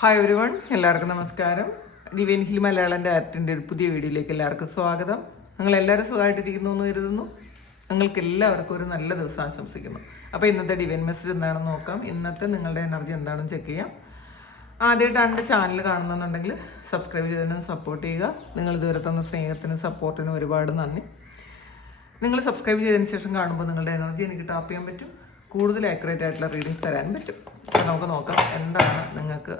Hi everyone, എല്ലാവർക്കും നമസ്കാരം. Divine hill Malayalam ഡയറക്റ്റിൻ്റെ ഒരു പുതിയ വീഡിയോയിലേക്ക് എല്ലാവർക്കും സ്വാഗതം. നിങ്ങൾ എല്ലാവരും സുഖമായിട്ടിരിക്കുന്നു എന്ന് കരുതുന്നു. നിങ്ങൾക്ക് എല്ലാവർക്കും ഒരു നല്ല ദിവസം ആശംസിക്കുന്നു. അപ്പോൾ ഇന്നത്തെ ഡിവൈൻ മെസ്സേജ് എന്താണെന്ന് നോക്കാം. ഇന്നത്തെ നിങ്ങളുടെ എനർജി എന്താണെന്ന് ചെക്ക് ചെയ്യാം. ആദ്യമായിട്ടാണ് എൻ്റെ ചാനൽ കാണുന്നുണ്ടെങ്കിൽ സബ്സ്ക്രൈബ് ചെയ്തതിനും സപ്പോർട്ട് ചെയ്യുക. നിങ്ങൾ ഇതുവരെ തന്ന സ്നേഹത്തിനും സപ്പോർട്ടിനും ഒരുപാട് നന്ദി. നിങ്ങൾ സബ്സ്ക്രൈബ് ചെയ്തതിന് ശേഷം കാണുമ്പോൾ നിങ്ങളുടെ എനർജി എനിക്ക് ടാപ്പ് ചെയ്യാൻ പറ്റും, കൂടുതൽ ആക്യുറേറ്റ് ആയിട്ടുള്ള റീഡിങ്സ് തരാൻ പറ്റും. അപ്പോൾ നമുക്ക് നോക്കാം എന്താണ് നിങ്ങൾക്ക്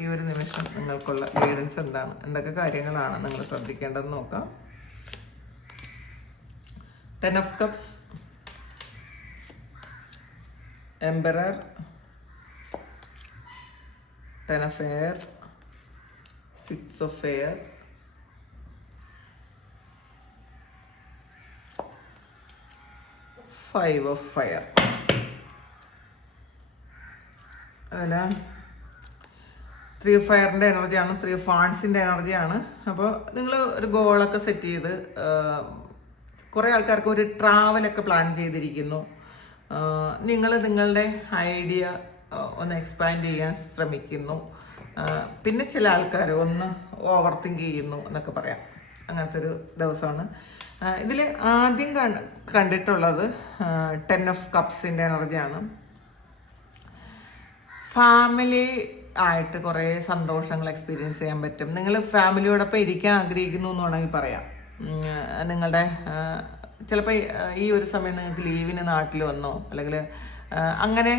ഈ ഒരു നിമിഷം നിങ്ങൾക്കുള്ള ഗൈഡൻസ് എന്താണ്, എന്തൊക്കെ കാര്യങ്ങളാണ് നിങ്ങൾ ശ്രദ്ധിക്കേണ്ടതെന്ന് നോക്കാം. 10 of Cups, Emperor, 10 of Air, 6 of Air, 5 of Fire. അല്ല, 3 ഓഫ് ഫയറിൻ്റെ എനർജിയാണ്, 3 ഓഫ് വാൺസിൻ്റെ എനർജിയാണ്. അപ്പോൾ നിങ്ങൾ ഒരു ഗോളൊക്കെ സെറ്റ് ചെയ്ത്, കുറേ ആൾക്കാർക്ക് ഒരു ട്രാവലൊക്കെ പ്ലാൻ ചെയ്തിരിക്കുന്നു. നിങ്ങൾ നിങ്ങളുടെ ഐഡിയ ഒന്ന് എക്സ്പാൻഡ് ചെയ്യാൻ ശ്രമിക്കുന്നു. പിന്നെ ചില ആൾക്കാർ ഒന്ന് ഓവർ തിങ്ക് ചെയ്യുന്നു എന്നൊക്കെ പറയാം. അങ്ങനത്തെ ഒരു ദിവസമാണ്. ഇതിൽ ആദ്യം കണ്ടിട്ടുള്ളത് 10 ഓഫ് കപ്സിൻ്റെ എനർജിയാണ്. ഫാമിലി ആയിട്ട് കുറേ സന്തോഷങ്ങൾ എക്സ്പീരിയൻസ് ചെയ്യാൻ പറ്റും. നിങ്ങൾ ഫാമിലിയോടൊപ്പം ഇരിക്കാൻ ആഗ്രഹിക്കുന്നു എന്ന് വേണമെങ്കിൽ പറയാം. നിങ്ങളുടെ ചിലപ്പോൾ ഈ ഒരു സമയം നിങ്ങൾക്ക് ലീവിന് നാട്ടിൽ വന്നോ, അല്ലെങ്കിൽ അങ്ങനെ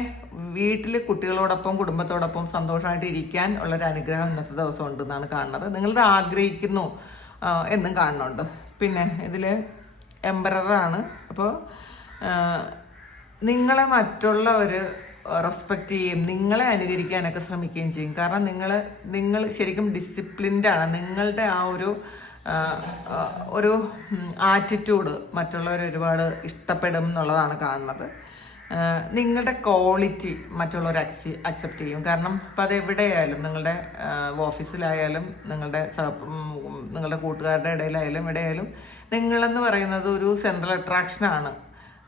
വീട്ടിൽ കുട്ടികളോടൊപ്പം കുടുംബത്തോടൊപ്പം സന്തോഷമായിട്ട് ഇരിക്കാൻ ഉള്ളൊരു അനുഗ്രഹം ഇന്നത്തെ ദിവസം ഉണ്ടെന്നാണ് കാണുന്നത്. നിങ്ങളുടെ ആഗ്രഹിക്കുന്നു എന്നും കാണുന്നുണ്ട്. പിന്നെ ഇതിൽ എംപററാണ്. അപ്പോൾ നിങ്ങളെ മറ്റുള്ളവർ റെസ്പെക്റ്റ് ചെയ്യും, നിങ്ങളെ അനുകരിക്കാനൊക്കെ ശ്രമിക്കുകയും ചെയ്യും. കാരണം നിങ്ങൾ ശരിക്കും ഡിസിപ്ലിൻഡാണ്. നിങ്ങളുടെ ആ ഒരു ആറ്റിറ്റ്യൂഡ് മറ്റുള്ളവർ ഒരുപാട് ഇഷ്ടപ്പെടും എന്നുള്ളതാണ് കാണുന്നത്. നിങ്ങളുടെ ക്വാളിറ്റി മറ്റുള്ളവർ അക്സെപ്റ്റ് ചെയ്യും. കാരണം ഇപ്പം അത് എവിടെയായാലും, നിങ്ങളുടെ ഓഫീസിലായാലും നിങ്ങളുടെ കൂട്ടുകാരുടെ ഇടയിലായാലും എവിടെയായാലും നിങ്ങളെന്ന് പറയുന്നത് ഒരു സെൻട്രൽ അട്രാക്ഷനാണ്.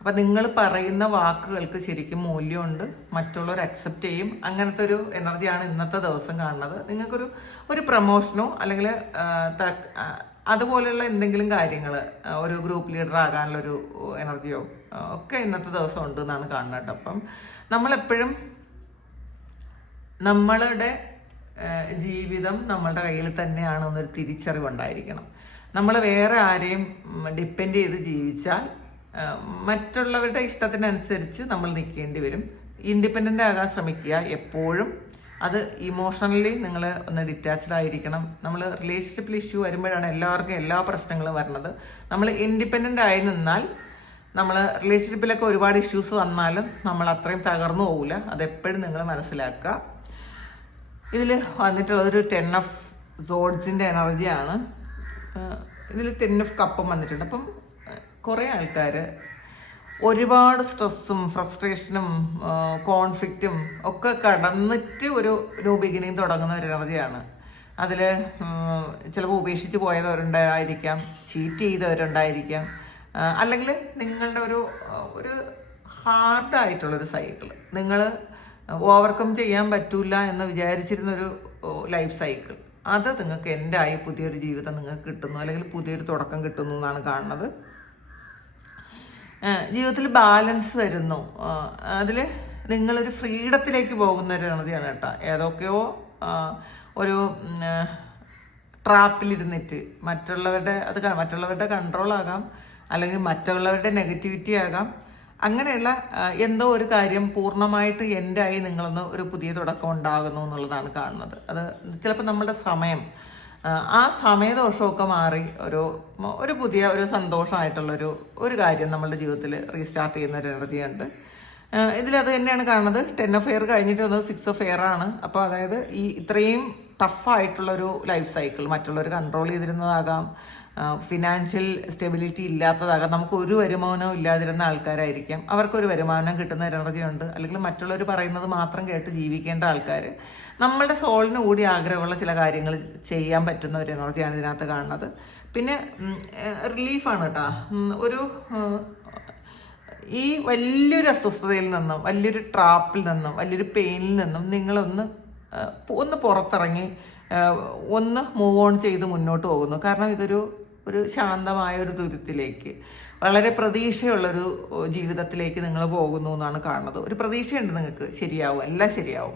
അപ്പം നിങ്ങൾ പറയുന്ന വാക്കുകൾക്ക് ശരിക്കും മൂല്യമുണ്ട്, മറ്റുള്ളവർ അക്സെപ്റ്റ് ചെയ്യും. അങ്ങനത്തെ ഒരു എനർജിയാണ് ഇന്നത്തെ ദിവസം കാണുന്നത്. നിങ്ങൾക്കൊരു പ്രമോഷനോ അല്ലെങ്കിൽ അതുപോലെയുള്ള എന്തെങ്കിലും കാര്യങ്ങൾ, ഒരു ഗ്രൂപ്പ് ലീഡർ ആകാനുള്ളൊരു എനർജിയോ ഒക്കെ ഇന്നത്തെ ദിവസം ഉണ്ട് എന്നാണ് കാണുന്നത്. അപ്പം നമ്മളെപ്പോഴും നമ്മളുടെ ജീവിതം നമ്മളുടെ കയ്യിൽ തന്നെയാണെന്നൊരു തിരിച്ചറിവുണ്ടായിരിക്കണം. നമ്മൾ വേറെ ആരെയും ഡിപ്പെൻഡ് ചെയ്ത് ജീവിച്ചാൽ മറ്റുള്ളവരുടെ ഇഷ്ടത്തിനനുസരിച്ച് നമ്മൾ നിൽക്കേണ്ടി വരും. ഇൻഡിപെൻഡൻ്റ് ആകാൻ ശ്രമിക്കുക എപ്പോഴും. അത് ഇമോഷണലി നിങ്ങൾ ഒന്ന് ഡിറ്റാച്ച്ഡ് ആയിരിക്കണം. നമ്മൾ റിലേഷൻഷിപ്പിൽ ഇഷ്യൂ വരുമ്പോഴാണ് എല്ലാവർക്കും എല്ലാ പ്രശ്നങ്ങളും വരുന്നത്. നമ്മൾ ഇൻഡിപെൻഡൻ്റ് ആയി നിന്നാൽ നമ്മൾ റിലേഷൻഷിപ്പിലൊക്കെ ഒരുപാട് ഇഷ്യൂസ് വന്നാലും നമ്മൾ അത്രയും തകർന്നു പോകില്ല. അതെപ്പോഴും നിങ്ങൾ മനസ്സിലാക്കുക. ഇതിൽ വന്നിട്ടുള്ളതൊരു 10 ഓഫ് സോഡ്സിൻ്റെ എനർജിയാണ്. ഇതിൽ 10 ഓഫ് കപ്പും വന്നിട്ടുണ്ട്. അപ്പം കുറേ ആൾക്കാർ ഒരുപാട് സ്ട്രെസ്സും ഫ്രസ്ട്രേഷനും കോൺഫ്ലിക്റ്റും ഒക്കെ കടന്നിട്ട് ഒരു ന്യൂ ബിഗിനിങ് തുടങ്ങുന്ന ഒരു എനർജിയാണ്. അതിൽ ചിലപ്പോൾ ഉപേക്ഷിച്ച് പോയവരുണ്ടായിരിക്കാം, ചീറ്റ് ചെയ്തവരുണ്ടായിരിക്കാം, അല്ലെങ്കിൽ നിങ്ങളുടെ ഒരു ഹാർഡായിട്ടുള്ളൊരു സൈക്കിൾ, നിങ്ങൾ ഓവർകം ചെയ്യാൻ പറ്റില്ല എന്ന് വിചാരിച്ചിരുന്നൊരു ലൈഫ് സൈക്കിൾ, അത് നിങ്ങൾക്ക് എൻഡായി പുതിയൊരു ജീവിതം നിങ്ങൾക്ക് കിട്ടുന്നു, അല്ലെങ്കിൽ പുതിയൊരു തുടക്കം കിട്ടുന്നു എന്നാണ് കാണുന്നത്. ജീവിതത്തിൽ ബാലൻസ് വരുന്നു. അതിൽ നിങ്ങളൊരു ഫ്രീഡത്തിലേക്ക് പോകുന്ന ഒരു എനർജിയാണ് കേട്ടോ. ഏതൊക്കെയോ ഒരു ട്രാപ്പിലിരുന്നിട്ട് മറ്റുള്ളവരുടെ കൺട്രോൾ ആകാം, അല്ലെങ്കിൽ മറ്റുള്ളവരുടെ നെഗറ്റിവിറ്റി ആകാം. അങ്ങനെയുള്ള എന്തോ ഒരു കാര്യം പൂർണ്ണമായിട്ട് എൻഡായി നിങ്ങളൊന്ന് ഒരു പുതിയ തുടക്കം ഉണ്ടാകുന്നു എന്നുള്ളതാണ് കാണുന്നത്. അത് ചിലപ്പോൾ നമ്മുടെ ആ സമയദോഷമൊക്കെ മാറി ഒരു പുതിയ ഒരു സന്തോഷമായിട്ടുള്ളൊരു കാര്യം നമ്മളുടെ ജീവിതത്തിൽ റീസ്റ്റാർട്ട് ചെയ്യുന്ന ഒരു എനർജി ഉണ്ട്. ഇതിലത് തന്നെയാണ് കാണുന്നത്. 10 ഓഫ് എയർ കഴിഞ്ഞിട്ട് വന്നത് 6 ഓഫ് എയർ ആണ്. അപ്പോൾ അതായത് ഈ ഇത്രയും ടഫായിട്ടുള്ളൊരു ലൈഫ് സൈക്കിൾ മറ്റുള്ളവർ കൺട്രോൾ ചെയ്തിരുന്നതാകാം, ഫിനാൻഷ്യൽ സ്റ്റെബിലിറ്റി ഇല്ലാത്തതാകാം, നമുക്ക് ഒരു വരുമാനവും ഇല്ലാതിരുന്ന ആൾക്കാരായിരിക്കാം. അവർക്കൊരു വരുമാനം കിട്ടുന്ന ഒരു എനർജി ഉണ്ട്. അല്ലെങ്കിൽ മറ്റുള്ളവർ പറയുന്നത് മാത്രം കേട്ട് ജീവിക്കേണ്ട ആൾക്കാർ, നമ്മളുടെ സോളിന് കൂടി ആഗ്രഹമുള്ള ചില കാര്യങ്ങൾ ചെയ്യാൻ പറ്റുന്ന ഒരു എനർജിയാണ് ഇതിനകത്ത് കാണുന്നത്. പിന്നെ റിലീഫാണ് കേട്ടോ. ഈ വലിയൊരു അസ്വസ്ഥതയിൽ നിന്നും, വലിയൊരു ട്രാപ്പിൽ നിന്നും, വലിയൊരു പെയിനിൽ നിന്നും നിങ്ങളൊന്ന് ഒന്ന് പുറത്തിറങ്ങി ഒന്ന് മൂവ് ഓൺ ചെയ്ത് മുന്നോട്ട് പോകുന്നു. കാരണം ഒരു ശാന്തമായ ഒരു തുരുത്തിലേക്ക്, വളരെ പ്രതീക്ഷയുള്ളൊരു ജീവിതത്തിലേക്ക് നിങ്ങൾ പോകുന്നു എന്നാണ് കാണുന്നത്. ഒരു പ്രതീക്ഷയുണ്ട് നിങ്ങൾക്ക്, ശരിയാവും, എല്ലാം ശരിയാവും,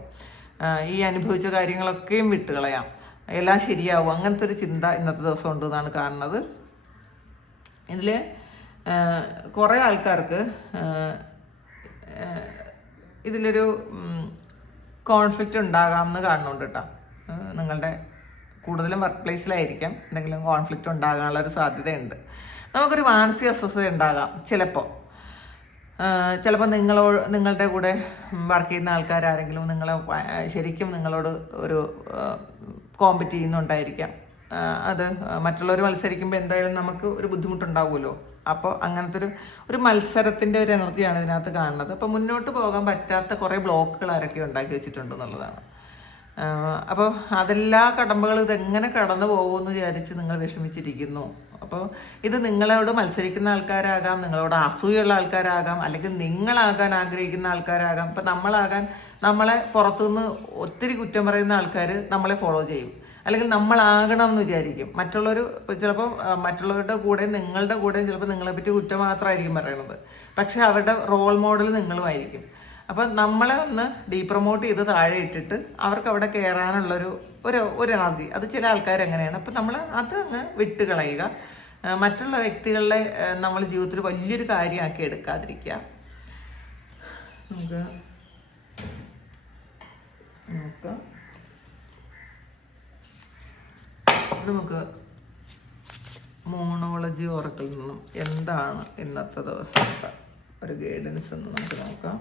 ഈ അനുഭവിച്ച കാര്യങ്ങളൊക്കെയും വിട്ടുകളയാം, എല്ലാം ശരിയാവും, അങ്ങനത്തെ ഒരു ചിന്ത ഇന്നത്തെ ദിവസം ഉണ്ട് എന്നാണ് കാണുന്നത്. ഇതിൽ കുറേ ആൾക്കാർക്ക് ഇതിലൊരു കോൺഫ്ലിക്റ്റ് ഉണ്ടാകാമെന്ന് കാണുന്നുണ്ട് കേട്ടോ. നിങ്ങളുടെ കൂടുതലും വർക്ക് പ്ലേസിലായിരിക്കാം എന്തെങ്കിലും കോൺഫ്ലിക്റ്റ് ഉണ്ടാകാനുള്ളൊരു സാധ്യതയുണ്ട്. നമുക്കൊരു മാനസിക അസ്വസ്ഥത ഉണ്ടാകാം ചിലപ്പോൾ. നിങ്ങളുടെ കൂടെ വർക്ക് ചെയ്യുന്ന ആൾക്കാരാരെങ്കിലും ശരിക്കും നിങ്ങളോട് ഒരു കോമ്പറ്റ് ചെയ്യുന്നുണ്ടായിരിക്കാം. അത് മറ്റുള്ളവർ മത്സരിക്കുമ്പോൾ എന്തായാലും നമുക്ക് ഒരു ബുദ്ധിമുട്ടുണ്ടാവുമല്ലോ. അപ്പോൾ അങ്ങനത്തെ ഒരു മത്സരത്തിൻ്റെ ഒരു എനർജിയാണ് ഇതിനകത്ത് കാണുന്നത്. അപ്പോൾ മുന്നോട്ട് പോകാൻ പറ്റാത്ത കുറേ ബ്ലോക്കുകൾ ആരൊക്കെ ഉണ്ടാക്കി വെച്ചിട്ടുണ്ടെന്നുള്ളതാണ്. അപ്പോൾ അതെല്ലാ കടമ്പകളും ഇതെങ്ങനെ കടന്നു പോകുമെന്ന് വിചാരിച്ച് നിങ്ങൾ വിഷമിച്ചിരിക്കുന്നു. അപ്പോൾ ഇത് നിങ്ങളോട് മത്സരിക്കുന്ന ആൾക്കാരാകാം, നിങ്ങളോട് അസൂയുള്ള ആൾക്കാരാകാം, അല്ലെങ്കിൽ നിങ്ങളാകാൻ ആഗ്രഹിക്കുന്ന ആൾക്കാരാകാം. ഇപ്പം നമ്മളെ പുറത്തുനിന്ന് ഒത്തിരി കുറ്റം പറയുന്ന ആൾക്കാർ നമ്മളെ ഫോളോ ചെയ്യും, അല്ലെങ്കിൽ നമ്മളാകണം എന്ന് വിചാരിക്കും. ചിലപ്പോൾ മറ്റുള്ളവരുടെ കൂടെ നിങ്ങളുടെ കൂടെയും ചിലപ്പോൾ നിങ്ങളെപ്പറ്റി കുറ്റം മാത്രമായിരിക്കും പറയണത്, പക്ഷെ അവരുടെ റോൾ മോഡൽ നിങ്ങളുമായിരിക്കും. അപ്പം നമ്മളെ ഒന്ന് ഡീപ്രമോട്ട് ചെയ്ത് താഴെ ഇട്ടിട്ട് അവർക്ക് അവിടെ കയറാനുള്ളൊരു എനർജി, അത് ചില ആൾക്കാർ എങ്ങനെയാണ്. അപ്പം നമ്മൾ അത് അങ്ങ് വിട്ടുകളയുക. മറ്റുള്ള വ്യക്തികളെ നമ്മൾ ജീവിതത്തിൽ വലിയൊരു കാര്യമാക്കി എടുക്കാതിരിക്കുക. നമുക്ക് മോണോളജി ഓറക്കിൽ നിന്നും എന്താണ് ഇന്നത്തെ ദിവസത്തെ ഒരു ഗൈഡൻസ് എന്ന് നമുക്ക് നോക്കാം.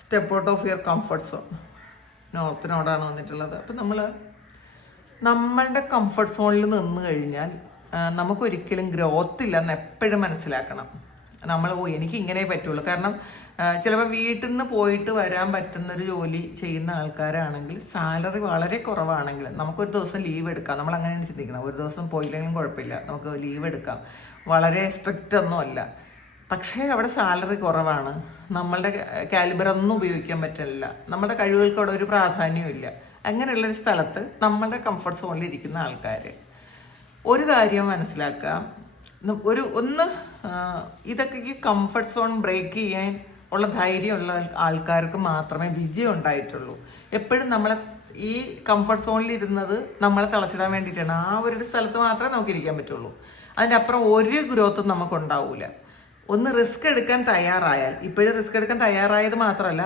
Step out of your comfort zone, നോർത്തിനോടാണ് വന്നിട്ടുള്ളത്. അപ്പം നമ്മളുടെ കംഫർട്ട് സോണിൽ നിന്ന് കഴിഞ്ഞാൽ നമുക്കൊരിക്കലും ഗ്രോത്ത് ഇല്ലെന്ന് എപ്പോഴും മനസ്സിലാക്കണം. എനിക്ക് ഇങ്ങനെ പറ്റുള്ളൂ. കാരണം ചിലപ്പോൾ വീട്ടിൽ നിന്ന് പോയിട്ട് വരാൻ പറ്റുന്നൊരു ജോലി ചെയ്യുന്ന ആൾക്കാരാണെങ്കിൽ സാലറി വളരെ കുറവാണെങ്കിൽ നമുക്കൊരു ദിവസം ലീവ് എടുക്കാം. നമ്മൾ അങ്ങനെയാണ് ചിന്തിക്കണം. ഒരു ദിവസം പോയില്ലെങ്കിലും കുഴപ്പമില്ല, നമുക്ക് ലീവ് എടുക്കാം, വളരെ സ്ട്രിക്റ്റ് ഒന്നും അല്ല. പക്ഷേ അവിടെ സാലറി കുറവാണ്, നമ്മളുടെ കാലിബർ ഒന്നും ഉപയോഗിക്കാൻ പറ്റില്ല, നമ്മുടെ കഴിവുകൾക്ക് അവിടെ ഒരു പ്രാധാന്യമില്ല. അങ്ങനെയുള്ളൊരു സ്ഥലത്ത് നമ്മളുടെ കംഫർട്ട് സോണിൽ ഇരിക്കുന്ന ആൾക്കാർ ഒരു കാര്യം മനസ്സിലാക്കുക. ഇതൊക്കെ ഈ കംഫർട്ട് സോൺ ബ്രേക്ക് ചെയ്യാൻ ഉള്ള ധൈര്യമുള്ള ആൾക്കാർക്ക് മാത്രമേ വിജയം ഉണ്ടായിട്ടുള്ളൂ. എപ്പോഴും നമ്മളെ ഈ കംഫർട്ട് സോണിൽ ഇരുന്നത് നമ്മളെ തിളച്ചിടാൻ വേണ്ടിയിട്ടാണ്. ആ ഒരു സ്ഥലത്ത് മാത്രമേ നമുക്കിരിക്കാൻ പറ്റുള്ളൂ. അതിൻ്റെ അപ്പുറം ഒരു ഗ്രോത്തും നമുക്കുണ്ടാവില്ല. ഒന്ന് റിസ്ക് എടുക്കാൻ തയ്യാറായാൽ, ഇപ്പോഴും റിസ്ക് എടുക്കാൻ തയ്യാറായത് മാത്രമല്ല,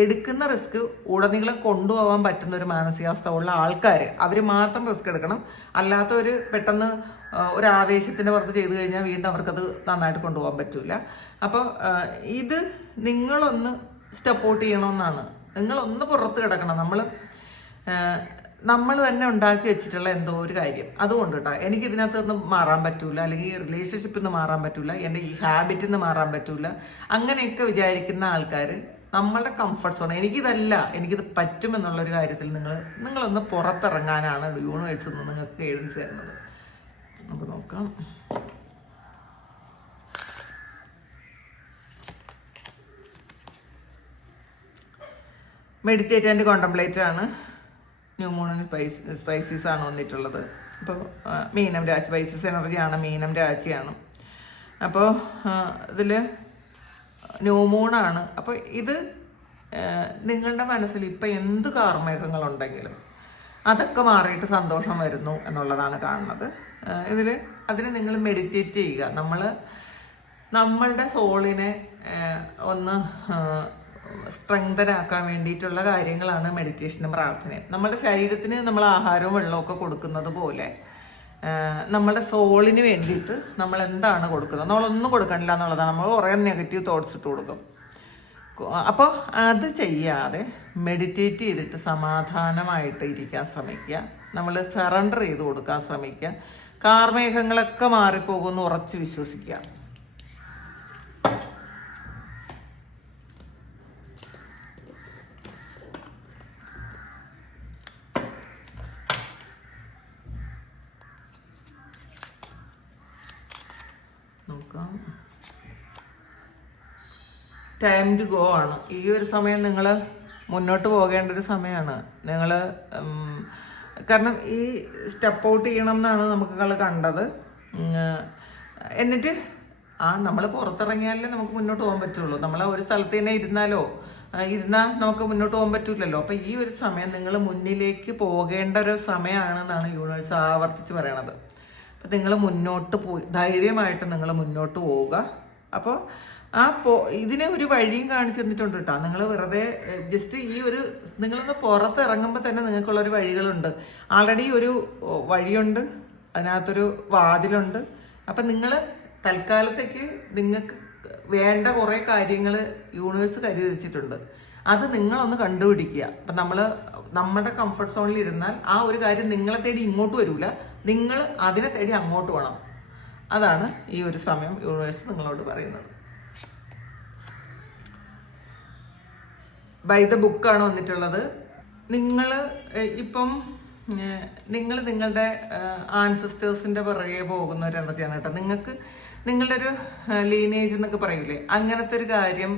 എടുക്കുന്ന റിസ്ക് ഉടനീളം കൊണ്ടുപോകാൻ പറ്റുന്ന ഒരു മാനസികാവസ്ഥ ഉള്ള ആൾക്കാർ അവർ മാത്രം റിസ്ക് എടുക്കണം. അല്ലാത്തവർ പെട്ടെന്ന് ഒരു ആവേശത്തിൻ്റെ പുറത്ത് ചെയ്തു കഴിഞ്ഞാൽ വീണ്ടും അവർക്കത് നന്നായിട്ട് കൊണ്ടുപോകാൻ പറ്റില്ല. അപ്പോൾ ഇത് നിങ്ങളൊന്ന് സ്റ്റെപ്പ് ഔട്ട് ചെയ്യണമെന്നാണ്. നിങ്ങളൊന്ന് പുറത്ത് കിടക്കണം. നമ്മൾ തന്നെ ഉണ്ടാക്കി വെച്ചിട്ടുള്ള എന്തോ ഒരു കാര്യം. അതുകൊണ്ട് കേട്ടോ എനിക്ക് ഇതിനകത്ത് നിന്ന് മാറാൻ പറ്റൂല, അല്ലെങ്കിൽ ഈ റിലേഷൻഷിപ്പിൽ നിന്ന് മാറാൻ പറ്റൂല, എൻ്റെ ഈ ഹാബിറ്റിൽ നിന്ന് മാറാൻ പറ്റൂല, അങ്ങനെയൊക്കെ വിചാരിക്കുന്ന ആൾക്കാർ നമ്മളുടെ കംഫർട്ട് സോൺ, എനിക്കിത് പറ്റുമെന്നുള്ളൊരു കാര്യത്തിൽ നിങ്ങളൊന്ന് പുറത്തിറങ്ങാനാണ് യൂണിവേഴ്സിൽ നിന്ന് നിങ്ങൾക്ക് ഗൈഡൻസ് തരുന്നത്. നമുക്ക് നോക്കാം. മെഡിറ്റേറ്റ് ആൻഡ് കോണ്ടംപ്ലേറ്റ് ആണ്. ന്യൂ മൂണിന് സ്പൈസീസ് ആണ് വന്നിട്ടുള്ളത്. അപ്പോൾ മീനം രാശി, സ്പൈസീസ് എനർജിയാണ്, മീനം രാശിയാണ്. അപ്പോൾ ഇതിൽ ന്യൂ മൂണാണ്. അപ്പോൾ ഇത് നിങ്ങളുടെ മനസ്സിൽ ഇപ്പം എന്ത് കാർമേഘങ്ങളുണ്ടെങ്കിലും അതൊക്കെ മാറിയിട്ട് സന്തോഷം വരുന്നു എന്നുള്ളതാണ് കാണുന്നത്. അതിന് നിങ്ങൾ മെഡിറ്റേറ്റ് ചെയ്യുക. നമ്മളുടെ സോളിനെ ഒന്ന് സ്ട്രെങ്തനാക്കാൻ വേണ്ടിയിട്ടുള്ള കാര്യങ്ങളാണ് മെഡിറ്റേഷനും പ്രാർത്ഥനയും. നമ്മുടെ ശരീരത്തിന് നമ്മൾ ആഹാരവും വെള്ളവും ഒക്കെ കൊടുക്കുന്നത് പോലെ നമ്മുടെ സോളിന് വേണ്ടിയിട്ട് നമ്മൾ എന്താണ് കൊടുക്കുന്നത്, നമ്മളൊന്നും കൊടുക്കണില്ല എന്നുള്ളതാണ്. നമ്മൾ കുറേ നെഗറ്റീവ് തോട്ട്സ് ഇട്ട് കൊടുക്കും. അപ്പോൾ അത് ചെയ്യാതെ മെഡിറ്റേറ്റ് ചെയ്തിട്ട് സമാധാനമായിട്ട് ഇരിക്കാൻ ശ്രമിക്കുക. നമ്മൾ സറണ്ടർ ചെയ്ത് കൊടുക്കാൻ ശ്രമിക്കുക. കാർമേഘങ്ങളൊക്കെ മാറിപ്പോകുമെന്ന് ഉറച്ച് വിശ്വസിക്കുക. നോക്കാം. ടൈം ടു ഗോ ആണ്. ഈ ഒരു സമയം നിങ്ങൾ മുന്നോട്ട് പോകേണ്ട ഒരു സമയമാണ്. നിങ്ങൾ കാരണം ഈ സ്റ്റെപ്പ് ഔട്ട് ചെയ്യണം എന്നാണ് നമുക്ക് കണ്ടത്. എന്നിട്ട് നമ്മൾ പുറത്തിറങ്ങിയാലേ നമുക്ക് മുന്നോട്ട് പോകാൻ പറ്റുള്ളൂ. നമ്മൾ ഒരു സ്ഥലത്ത് തന്നെ ഇരുന്നാൽ നമുക്ക് മുന്നോട്ട് പോകാൻ പറ്റില്ലല്ലോ. അപ്പം ഈ ഒരു സമയം നിങ്ങൾ മുന്നിലേക്ക് പോകേണ്ട ഒരു സമയമാണെന്നാണ് യൂണിവേഴ്സ് ആവർത്തിച്ച് പറയണത്. അപ്പം നിങ്ങൾ മുന്നോട്ട് പോയി ധൈര്യമായിട്ട് നിങ്ങൾ മുന്നോട്ട് പോവുക. അപ്പോൾ ഇതിനെ ഒരു വഴിയും കാണിച്ചു തന്നിട്ടുണ്ട് കേട്ടോ. നിങ്ങൾ വെറുതെ ജസ്റ്റ് നിങ്ങളൊന്ന് പുറത്തിറങ്ങുമ്പോൾ തന്നെ നിങ്ങൾക്കുള്ളൊരു വഴികളുണ്ട്. ആൾറെഡി ഒരു വഴിയുണ്ട്, അതിനകത്തൊരു വാതിലുണ്ട്. അപ്പം നിങ്ങൾ തൽക്കാലത്തേക്ക് നിങ്ങൾക്ക് വേണ്ട കുറേ കാര്യങ്ങൾ യൂണിവേഴ്സ് കരുതി വെച്ചിട്ടുണ്ട്. അത് നിങ്ങളൊന്ന് കണ്ടുപിടിക്കുക. അപ്പം നമ്മുടെ കംഫർട്ട് സോണിൽ ഇരുന്നാൽ ആ ഒരു കാര്യം നിങ്ങളെ തേടി ഇങ്ങോട്ട് വരില്ല, നിങ്ങൾ അതിനെ തേടി അങ്ങോട്ട് പോകണം. അതാണ് ഈ ഒരു സമയം യൂണിവേഴ്സ് നിങ്ങളോട് പറയുന്നത്. ബൈ ദ ബുക്കാണ് വന്നിട്ടുള്ളത്. നിങ്ങൾ നിങ്ങളുടെ ആൻസിസ്റ്റേഴ്സിൻ്റെ പുറകെ പോകുന്ന ഒരു എനർജിയാണ് കേട്ടോ. നിങ്ങളുടെ ഒരു ലീനേജ് എന്നൊക്കെ പറയൂലേ, അങ്ങനത്തെ ഒരു കാര്യം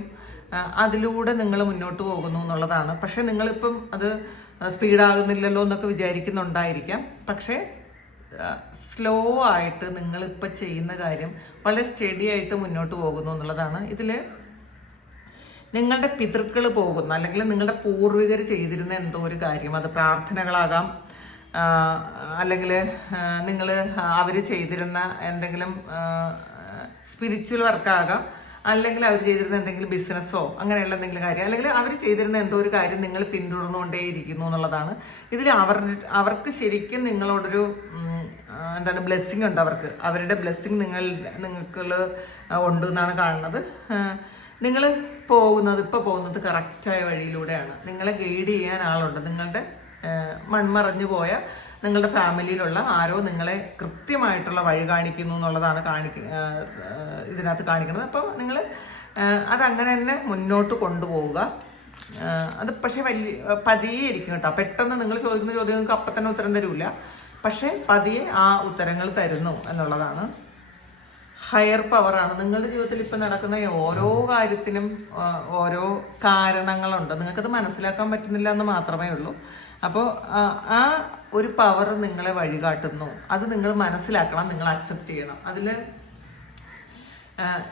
അതിലൂടെ നിങ്ങൾ മുന്നോട്ട് പോകുന്നു എന്നുള്ളതാണ്. പക്ഷെ നിങ്ങളിപ്പം അത് സ്പീഡാകുന്നില്ലല്ലോ എന്നൊക്കെ വിചാരിക്കുന്നുണ്ടായിരിക്കാം. പക്ഷേ സ്ലോ ആയിട്ട് നിങ്ങളിപ്പോൾ ചെയ്യുന്ന കാര്യം വളരെ സ്റ്റഡി ആയിട്ട് മുന്നോട്ട് പോകുന്നു എന്നുള്ളതാണ്. ഇതിൽ നിങ്ങളുടെ പിതൃക്കൾ പോകുന്ന അല്ലെങ്കിൽ നിങ്ങളുടെ പൂർവികർ ചെയ്തിരുന്ന എന്തോ ഒരു കാര്യം, അത് പ്രാർത്ഥനകളാകാം, അല്ലെങ്കിൽ അവർ ചെയ്തിരുന്ന എന്തെങ്കിലും സ്പിരിച്വൽ വർക്കാകാം, അല്ലെങ്കിൽ അവർ ചെയ്തിരുന്ന എന്തെങ്കിലും ബിസിനസ്സോ അങ്ങനെയുള്ള എന്തെങ്കിലും കാര്യം, അല്ലെങ്കിൽ അവർ ചെയ്തിരുന്ന എന്തോ ഒരു കാര്യം നിങ്ങൾ പിന്തുടർന്നുകൊണ്ടേയിരിക്കുന്നു എന്നുള്ളതാണ്. ഇതിൽ അവർക്ക് ശരിക്കും നിങ്ങളോടൊരു ബ്ലെസ്സിങ് ഉണ്ട്. അവരുടെ ബ്ലെസ്സിങ് നിങ്ങൾക്ക് ഉണ്ട് എന്നാണ് കാണുന്നത്. നിങ്ങൾ ഇപ്പോൾ പോകുന്നത് കറക്റ്റായ വഴിയിലൂടെയാണ്. നിങ്ങളെ ഗൈഡ് ചെയ്യാൻ ആളുണ്ട്. നിങ്ങളുടെ മൺമറഞ്ഞു പോയ നിങ്ങളുടെ ഫാമിലിയിലുള്ള ആരോ നിങ്ങളെ കൃത്യമായിട്ടുള്ള വഴി കാണിക്കുന്നു എന്നുള്ളതാണ് ഇതിനകത്ത് കാണിക്കുന്നത്. അപ്പോൾ നിങ്ങൾ അതങ്ങനെ തന്നെ മുന്നോട്ട് കൊണ്ടുപോവുക. അത് പക്ഷേ പതിയെ ഇരിക്കും കേട്ടോ. പെട്ടെന്ന് നിങ്ങൾ ചോദിക്കുന്ന ചോദ്യങ്ങൾക്ക് അപ്പം തന്നെ ഉത്തരം തരില്ല. പക്ഷേ പതിയെ ആ ഉത്തരങ്ങൾ തരുന്നു എന്നുള്ളതാണ്. ഹയർ പവറാണ്. നിങ്ങളുടെ ജീവിതത്തിൽ ഇപ്പം നടക്കുന്ന ഓരോ കാര്യത്തിനും ഓരോ കാരണങ്ങളുണ്ട്. നിങ്ങൾക്കത് മനസ്സിലാക്കാൻ പറ്റുന്നില്ല എന്ന് മാത്രമേ ഉള്ളൂ. അപ്പോൾ ആ ഒരു പവർ നിങ്ങളെ വഴികാട്ടുന്നു. അത് നിങ്ങൾ മനസ്സിലാക്കണം, നിങ്ങൾ അക്സെപ്റ്റ് ചെയ്യണം. അതിൽ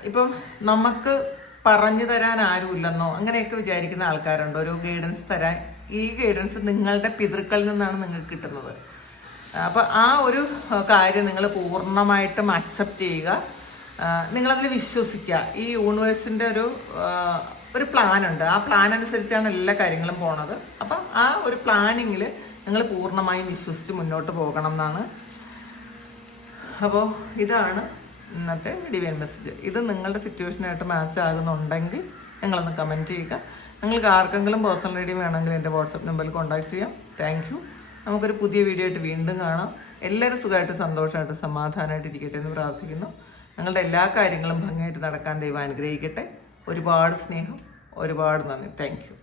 ഇപ്പം നമുക്ക് പറഞ്ഞു തരാൻ ആരുമില്ലെന്നോ അങ്ങനെയൊക്കെ വിചാരിക്കുന്ന ആൾക്കാരുണ്ട്, ഒരു ഗൈഡൻസ് തരാൻ. ഈ ഗൈഡൻസ് നിങ്ങളുടെ പിതൃക്കളിൽ നിന്നാണ് നിങ്ങൾക്ക് കിട്ടുന്നത്. അപ്പോൾ ആ ഒരു കാര്യം നിങ്ങൾ പൂർണ്ണമായിട്ടും അക്സെപ്റ്റ് ചെയ്യുക. നിങ്ങളതിൽ വിശ്വസിക്കുക. ഈ യൂണിവേഴ്സിൻ്റെ ഒരു പ്ലാൻ ഉണ്ട്. ആ പ്ലാൻ അനുസരിച്ചാണ് എല്ലാ കാര്യങ്ങളും പോണത്. അപ്പം ആ ഒരു പ്ലാനിങ്ങിൽ നിങ്ങൾ പൂർണ്ണമായും വിശ്വസിച്ച് മുന്നോട്ട് പോകണം എന്നാണ്. അപ്പോൾ ഇതാണ് ഇന്നത്തെ ഡിവൈൻ മെസ്സേജ്. ഇത് നിങ്ങളുടെ സിറ്റുവേഷനായിട്ട് മാച്ച് ആകുന്നുണ്ടെങ്കിൽ നിങ്ങളൊന്ന് കമൻറ്റ് ചെയ്യുക. നിങ്ങൾക്ക് ആർക്കെങ്കിലും പേഴ്സണൽ റീഡിങ് വേണമെങ്കിൽ എൻ്റെ വാട്സപ്പ് നമ്പറിൽ കോൺടാക്ട് ചെയ്യാം. Thank you. നമുക്കൊരു പുതിയ വീഡിയോ ആയിട്ട് വീണ്ടും കാണാം. എല്ലാവരും സുഖമായിട്ട് സന്തോഷമായിട്ട് സമാധാനമായിട്ട് ഇരിക്കട്ടെ എന്ന് പ്രാർത്ഥിക്കുന്നു. നിങ്ങളുടെ എല്ലാ കാര്യങ്ങളും ഭംഗിയായിട്ട് നടക്കാൻ ദൈവം അനുഗ്രഹിക്കട്ടെ. ഒരുപാട് സ്നേഹം, ഒരുപാട് നന്ദി. Thank you.